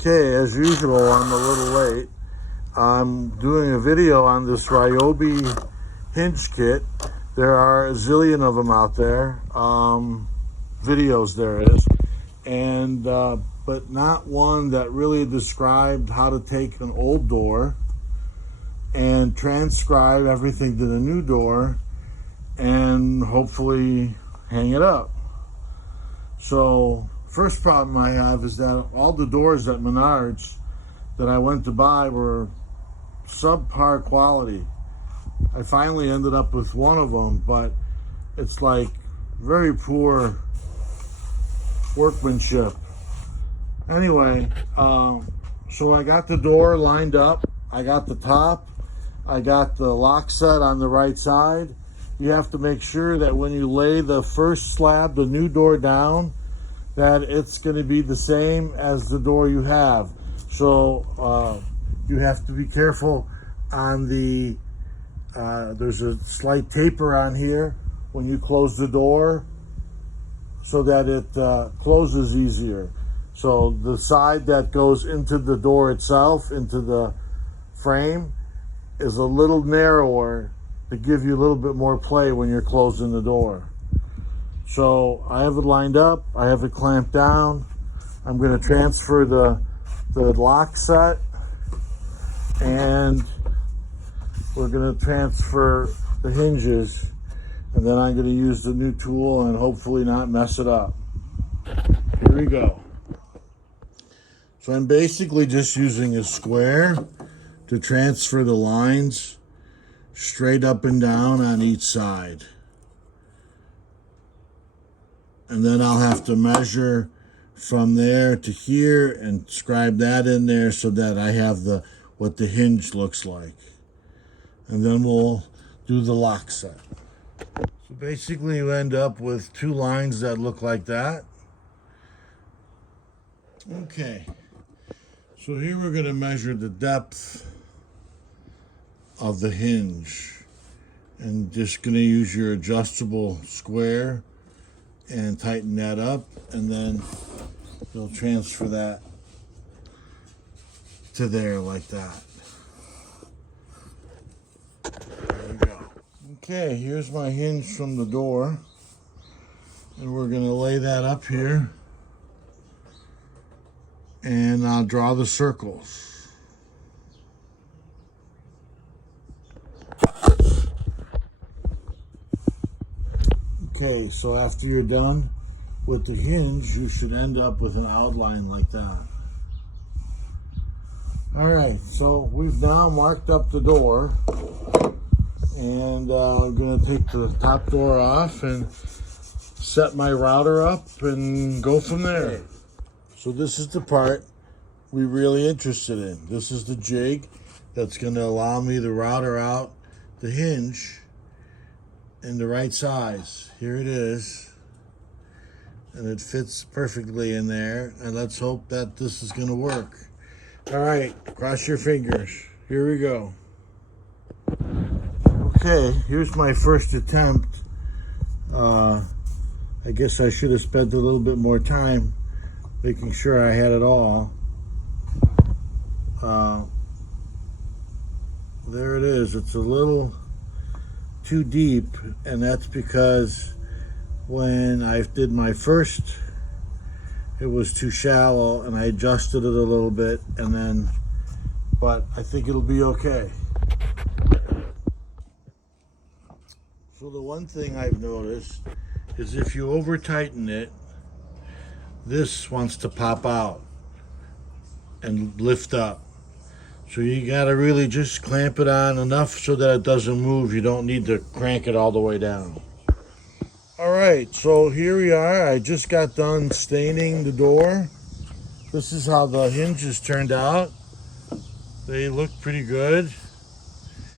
Okay, as usual, I'm a little late. I'm doing a video on this Ryobi hinge kit. There are a zillion of them out there. Videos there is. And but not one that really described how to take an old door and transcribe everything to the new door and hopefully hang it up. So first problem I have is that all the doors at Menards that I went to buy were subpar quality. I finally ended up with one of them, but it's like very poor workmanship. Anyway, so I got the door lined up. I got the top. I got the lock set on the right side. You have to make sure that when you lay the first slab, the new door down, that it's going to be the same as the door you have. So you have to be careful on the, there's a slight taper on here when you close the door so that it closes easier. So the side that goes into the door itself, into the frame, is a little narrower to give you a little bit more play when you're closing the door. So I have it lined up, I have it clamped down. I'm going to transfer the lock set, and we're going to transfer the hinges, and then I'm going to use the new tool and hopefully not mess it up. Here we go. So I'm basically just using a square to transfer the lines straight up and down on each side. And then I'll have to measure from there to here and scribe that in there so that I have what the hinge looks like. And then we'll do the lock set. So basically you end up with two lines that look like that. Okay, so here we're going to measure the depth of the hinge, and just going to use your adjustable square and tighten that up, and then you'll transfer that to there like that. There we go. Okay, here's my hinge from the door, and we're going to lay that up here, and I'll draw the circles. Okay, so after you're done with the hinge, you should end up with an outline like that. All right, so we've now marked up the door, and I'm going to take the top door off and set my router up and go from there. So this is the part we're really interested in. This is the jig that's going to allow me to router out the hinge in the right size. Here it is, and it fits perfectly in there, and let's hope that this is going to work. All right, cross your fingers. Here we go. Okay, here's my first attempt. I guess I should have spent a little bit more time making sure I had it all. There it is. It's a little too deep, and that's because when I did my first, it was too shallow, and I adjusted it a little bit, and then, but I think it'll be okay. So the one thing I've noticed is if you over tighten it, this wants to pop out and lift up. So you gotta really just clamp it on enough so that it doesn't move. You don't need to crank it all the way down. All right, so here we are. I just got done staining the door. This is how the hinges turned out. They look pretty good.